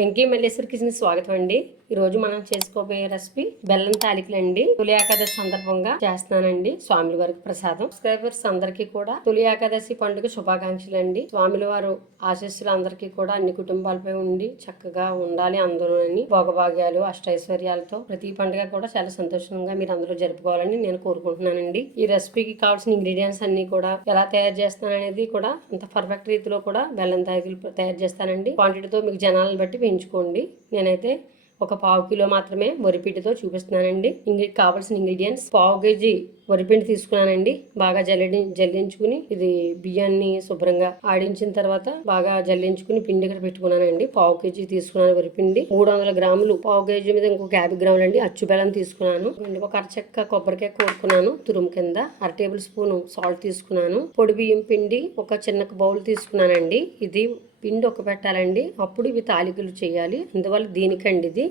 Venky Malleshwar kitchen స్వాగతం అండి. ఈ రోజు మనం చేసుకోబోయే రెసిపీ బెల్లం తాలికలు అండి తొలి ఏకాదశి సందర్భంగా చేస్తున్నానండి స్వాముల వారికి ప్రసాదం. సబ్స్క్రైబర్స్ అందరికీ కూడా తొలి ఏకాదశి పండుగ శుభాకాంక్షలు అండి స్వాముల వారు ఆశీస్సులు అందరికీ కూడా అన్ని కుటుంబాలపై ఉండి చక్కగా ఉండాలి అందరూ అని భోగభాగ్యాలు అష్టైశ్వర్యాలతో ప్రతి పండుగ కూడా చాలా సంతోషంగా మీరు అందరూ జరుపుకోవాలని నేను కోరుకుంటున్నానండి. ఈ రెసిపీకి కావాల్సిన ఇంగ్రీడియంట్స్ అన్ని కూడా ఎలా తయారు చేస్తాను అనేది కూడా అంత పర్ఫెక్ట్ రీతిలో కూడా బెల్లం తాలికలు తయారు చేస్తానండి. క్వాంటిటీతో మీకు జనాలను బట్టి పెంచుకోండి నేనైతే ఒక పావు కిలో మాత్రమే వరిపిండితో చూపిస్తున్నానండి. ఇంగ్రీ కావాల్సిన ఇంగ్రీడియంట్స్ పావు కేజీ వరిపిండి తీసుకున్నానండి. బాగా జల్లి జల్లించుకుని ఇది బియ్యాన్ని శుభ్రంగా ఆడించిన తర్వాత బాగా జల్లించుకుని పిండి ఇక్కడ పెట్టుకున్నానండి. పావు కేజీ తీసుకున్నాను వరిపిండి. మూడు వందల గ్రాములు పావు కేజీ మీద ఇంకొక యాభై గ్రాములు అండి అచ్చు బెల్లం తీసుకున్నాను. ఒక అరచెక్క కొబ్బరికాయ కోరుకున్నాను తురుము కింద. అర టేబుల్ స్పూన్ సాల్ట్ తీసుకున్నాను. పొడి బియ్యం పిండి ఒక చిన్న బౌల్ తీసుకున్నానండి. ఇది పిండి ఒక పెట్టాలండి. అప్పుడు ఇవి తాలికలు చేయాలి. అందువల్ల దీనికండి ఇది.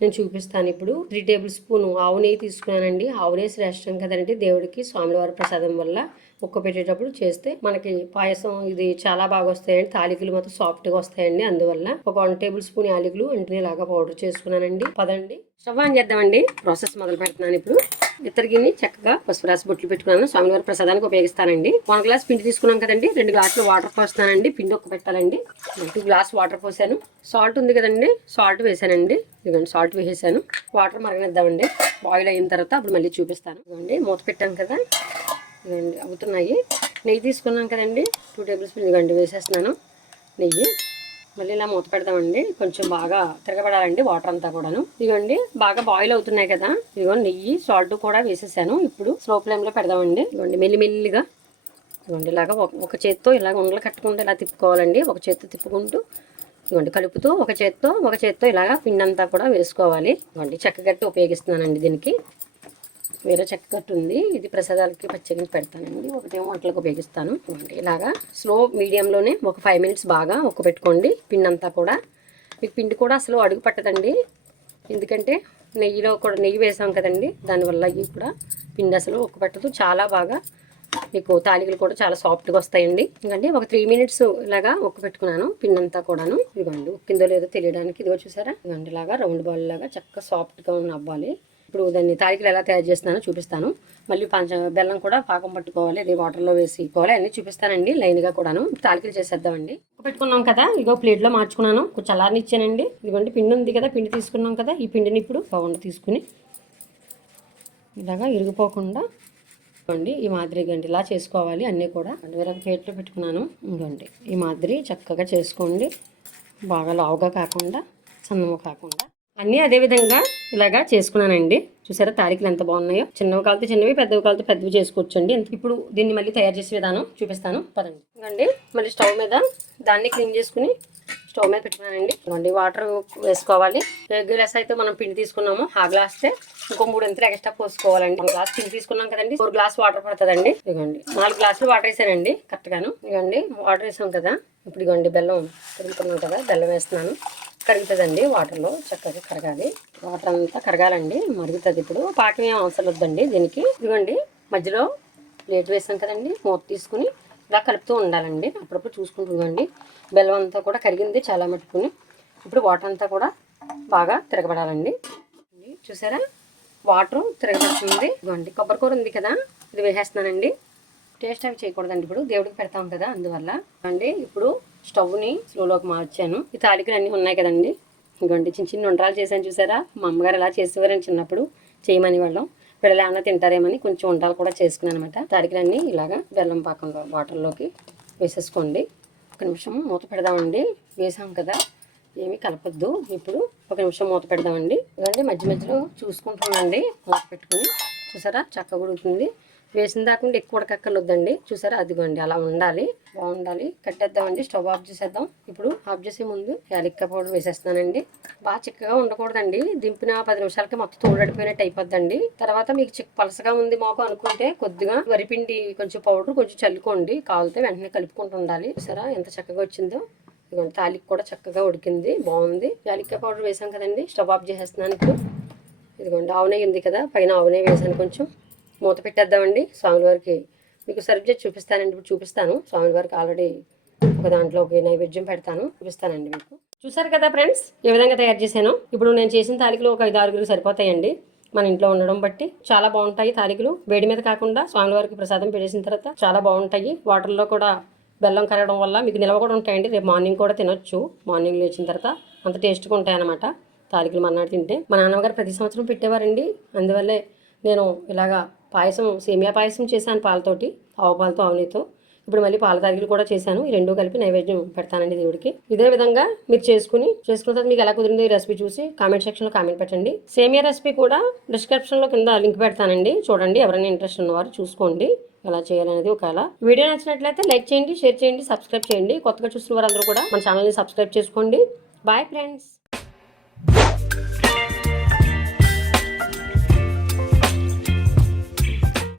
నేను చూపిస్తాను ఇప్పుడు. త్రీ టేబుల్ స్పూన్ ఆవు నెయ్యి తీసుకున్నానండి. ఆవు నెయ్యి శ్రేష్టం కదండి దేవుడికి స్వామివారి ప్రసాదం వల్ల. ఉక్క పెట్టేటప్పుడు చేస్తే మనకి పాయసం ఇది చాలా బాగా వస్తాయండి. తాలికలు మొత్తం సాఫ్ట్గా వస్తాయండి. అందువల్ల ఒక వన్ టేబుల్ స్పూన్ యాలకులు ఇంటిని ఇలాగా పౌడర్ చేసుకున్నానండి. పదండి. స్టవ్ ఆన్ చేద్దామండి. ప్రాసెస్ మొదలు పెడుతున్నాను ఇప్పుడు. ఇద్దరు చక్కగా పసుపు రాసి బొట్లు పెట్టుకున్నాను. స్వామివారి ప్రసాదానికి ఉపయోగిస్తానండి. వన్ గ్లాస్ పిండి తీసుకున్నాం కదండి. రెండు గ్లాసులు వాటర్ పోస్తానండి. పిండి ఒక్క పెట్టాలండి. టూ గ్లాస్ వాటర్ పోసాను. సాల్ట్ ఉంది కదండి. సాల్ట్ వేసానండి. ఇదిగోండి సాల్ట్ వేసేసాను. వాటర్ మరగనిద్దామండి. బాయిల్ అయిన తర్వాత అప్పుడు మళ్ళీ చూపిస్తాను. ఇదిగోండి మూత పెట్టాను కదా. ఇదిగోండి అవుతున్నాయి. నెయ్యి తీసుకున్నాం కదండి. టూ టేబుల్ స్పూన్ ఇదిగోండి వేసేస్తున్నాను. నెయ్యి. మళ్ళీ ఇలా మూత పెడదామండి కొంచెం బాగా తిరగబడాలండి వాటర్ అంతా కూడాను. ఇదిగోండి బాగా బాయిల్ అవుతున్నాయి కదా. ఇదిగో నెయ్యి సాల్ట్ కూడా వేసేసాను. ఇప్పుడు స్లో ఫ్లేమ్లో పెడదామండి. ఇదిగోండి మెల్లి మెల్లిగా ఇదిగోండి ఇలాగా ఒక- ఒక చేత్తో ఇలాగ ఉండలు కట్టుకుంటూ ఇలా తిప్పుకోవాలండి. ఒక చేత్తో తిప్పుకుంటూ ఇదిగోండి కలుపుతూ ఒక చేత్తో ఒక చేత్తో ఇలాగా పిండి అంతా కూడా వేసుకోవాలి. ఇదిగోండి చెక్కగట్టి ఉపయోగిస్తున్నానండి దీనికి. వేరే చెక్కగట్టు ఉంది. ఇది ప్రసాదాలకి పచ్చడికి పెడతానండి. ఒకటేమో వంటలకు ఉపయోగిస్తాను. ఇలాగా స్లో మీడియంలోనే ఒక ఫైవ్ మినిట్స్ బాగా ఒక్క పెట్టుకోండి పిండి అంతా కూడా. మీకు పిండి కూడా అసలు అడుగు పట్టదండి. ఎందుకంటే నెయ్యిలో కూడా నెయ్యి వేసాం కదండి. దానివల్ల ఇవి కూడా పిండి అసలు ఒక్క పట్టదు చాలా బాగా మీకు తాలికలు కూడా చాలా సాఫ్ట్గా వస్తాయండి. ఎందుకంటే ఒక త్రీ మినిట్స్ ఇలాగా ఒక్క పెట్టుకున్నాను పిండి అంతా కూడాను. ఇదిగోండి. ఉక్కిందో లేదో తెలియడానికి ఇదిగో చూసారా? ఇదిగోండి ఇలాగా రౌండ్ బాల్ లాగా చక్కగా సాఫ్ట్గా ఉన్న అవ్వాలి ఇప్పుడు దాన్ని తాలికలు ఎలా తయారు చేస్తున్నానో చూపిస్తాను. మళ్ళీ పంచ బెల్లం కూడా పాకం పట్టుకోవాలి అది వాటర్లో వేసి పోవాలి అన్నీ చూపిస్తానండి లైన్గా కూడాను. తాలికలు చేసేద్దామండి. పెట్టుకున్నాం కదా ఇగో ప్లేట్లో మార్చుకున్నాను. కొంచెం చల్లారని ఇచ్చానండి. ఇదిగోండి పిండి ఉంది కదా పిండి తీసుకున్నాం కదా ఈ పిండిని ఇప్పుడు బౌండ్ తీసుకుని ఇలాగా ఇరిగిపోకుండా ఇవ్వండి. ఈ మాదిరి గండి ఇలా చేసుకోవాలి అన్నీ కూడా. వేరే ప్లేట్లో పెట్టుకున్నాను. ఇదిగోండి ఈ మాదిరి చక్కగా చేసుకోండి. బాగా లావుగా కాకుండా సన్నము కాకుండా. అన్నీ అదే విధంగా ఇలాగా చేసుకున్నానండి. చూసారా తారీఖులు ఎంత బాగున్నాయో. చిన్నవి కాలితే చిన్నవి పెద్దవి కాలితే పెద్దవి చేసుకోవచ్చండి. ఇప్పుడు దీన్ని మళ్ళీ తయారు చేసే విధానం చూపిస్తాను. పదండి. అండి మళ్ళీ స్టవ్ మీద దాన్ని క్లీన్ చేసుకుని స్టవ్ మీద పెట్టుకున్నానండి. ఇదిగోండి వాటర్ వేసుకోవాలి. ఏ గ్లాస్ అయితే మనం పిండి తీసుకున్నామో. ఆ గ్లాస్ ఇంకో మూడు ఎంతలు ఎక్స్ట్రా పోసుకోవాలండి. ఒక గ్లాస్ పిండి తీసుకున్నాం కదండి. ఫోర్ గ్లాస్ వాటర్ పడుతుందండి. ఇదిగోండి నాలుగు గ్లాసులు వాటర్ వేసానండి. కరెక్ట్గాను. ఇదిగోండి వాటర్ వేసాం కదా. ఇప్పుడు ఇదిగోండి బెల్లం తిరుగుతున్నాం కదా బెల్లం వేస్తున్నాను. కరుగుతుందండి వాటర్లో చక్కగా కరగాలి. వాటర్ అంతా కరగాలండి మరుగుతుంది ఇప్పుడు. పాకం ఏం అవసరం వద్దండి దీనికి. ఇదిగోండి మధ్యలో ప్లేట్ వేసాం కదండి మూత తీసుకుని ఇలా కలుపుతూ ఉండాలండి. అప్పుడప్పుడు చూసుకుంటూ ఇదిగోండి బెల్లం అంతా కూడా కరిగింది చాలా మట్టుకుని. ఇప్పుడు వాటర్ అంతా కూడా బాగా తిరగబడాలండి. చూసారా? వాటర్ తిరగబడుతుంది. ఇదిగోండి కొబ్బరికూర ఉంది కదా ఇది వేసేస్తున్నానండి. టేస్ట్ అవి చేయకూడదండి ఇప్పుడు. దేవుడికి పెడతాం కదా అందువల్ల. అండి ఇప్పుడు స్టవ్ని స్లోలోకి మార్చాను. ఈ తాలికలు అన్నీ ఉన్నాయి కదండి. ఇంకోండి చిన్న చిన్న ఉండరాలు చేశాను చూసారా? మా అమ్మగారు ఎలా చేసేవారని చిన్నప్పుడు చేయమని వాళ్ళం పిల్లలు ఏమన్నా తింటారేమని కొంచెం ఉండాలు కూడా చేసుకున్నాను అనమాట తాలికలన్నీ ఇలాగా బెల్లం పాకంలో వాటర్లోకి వేసేసుకోండి. ఒక నిమిషం మూత పెడదామండి. వేసాం కదా. ఏమీ కలపద్దు. ఇప్పుడు ఒక నిమిషం మూత పెడదామండి. ఇదండి మధ్య మధ్యలో చూసుకుంటున్నాండి మూత పెట్టుకుని చూసారా? చక్కగా ఉడుకుతుంది. వేసిన దాకా ఎక్కువ ఉడకక్కర్లొద్దండి. చూసారా? అదిగోండి అలా ఉండాలి. బాగుండాలి. కట్టేద్దామండి స్టవ్ ఆఫ్ చేసేద్దాం. ఇప్పుడు ఆఫ్ చేసే ముందు యాలిక్క పౌడర్ వేసేస్తున్నానండి. బాగా చిక్కగా ఉండకూడదండి. దింపిన పది నిమిషాలకి మొత్తం తోడడిపోయినట్టు అయిపోద్దండి. తర్వాత మీకు చిక్ పలసగా ఉంది మాకు అనుకుంటే కొద్దిగా వరిపిండి కొంచెం పౌడర్ కొంచెం చల్లుకోండి. కాలితే వెంటనే కలుపుకుంటూ ఉండాలి. చూసారా? ఎంత చక్కగా వచ్చిందో. ఇదిగోండి తాలికి కూడా చక్కగా ఉడికింది. బాగుంది. యాలిక్క పౌడర్ వేసాం కదండి. స్టవ్ ఆఫ్ చేసేస్తున్నాను ఇప్పుడు. ఇదిగోండి ఆవునే ఉంది కదా? పైన ఆవునే వేసాను కొంచెం. మూత పెట్టేద్దామండి. స్వామివారికి మీకు సర్వ్ చేసి చూపిస్తానండి. ఇప్పుడు చూపిస్తాను. స్వామివారికి ఆల్రెడీ ఒక దాంట్లో ఒక నైవేద్యం పెడతాను. చూపిస్తానండి మీకు. చూసారు కదా ఫ్రెండ్స్? ఏ విధంగా తయారు చేశాను? ఇప్పుడు నేను చేసిన తాలికలు ఒక ఐదు ఆరుగురు సరిపోతాయండి. మన ఇంట్లో ఉండడం బట్టి చాలా బాగుంటాయి తాలికలు. వేడి మీద కాకుండా స్వామివారికి ప్రసాదం పెట్టేసిన తర్వాత చాలా బాగుంటాయి. వాటర్లో కూడా బెల్లం కరగడం వల్ల మీకు నిల్వ కూడా ఉంటాయండి. రేపు మార్నింగ్ కూడా తినొచ్చు. మార్నింగ్ లేచిన తర్వాత అంత టేస్ట్గా ఉంటాయి అన్నమాట తాలికలు మన్నాడు తింటే. మా నాన్నగారు ప్రతి సంవత్సరం పెట్టేవారండి. అందువల్లే నేను ఇలాగా పాయసం సేమియా పాయసం చేశాను పాలతోటి ఆవు పాలతో ఆవునితో. ఇప్పుడు మళ్ళీ పాల తాగిలు కూడా చేశాను. ఈ రెండు కలిపి నైవేద్యం పెడతానండి దేవుడికి. ఇదే విధంగా మీరు చేసుకుని చేసుకున్న తర్వాత మీకు ఎలా కుదిరిందో ఈ రెసిపీ చూసి కామెంట్ సెక్షన్లో కామెంట్ పెట్టండి. సేమియా రెసిపీ కూడా డిస్క్రిప్షన్లో కింద లింక్ పెడతానండి. చూడండి ఎవరైనా ఇంట్రెస్ట్ ఉన్నవారు చూసుకోండి. ఎలా చేయాలనేది ఒకవేళ. వీడియో నచ్చినట్లయితే లైక్ చేయండి షేర్ చేయండి సబ్స్క్రైబ్ చేయండి. కొత్తగా చూస్తున్న వారందరూ కూడా మన ఛానల్ని సబ్స్క్రైబ్ చేసుకోండి. Bye friends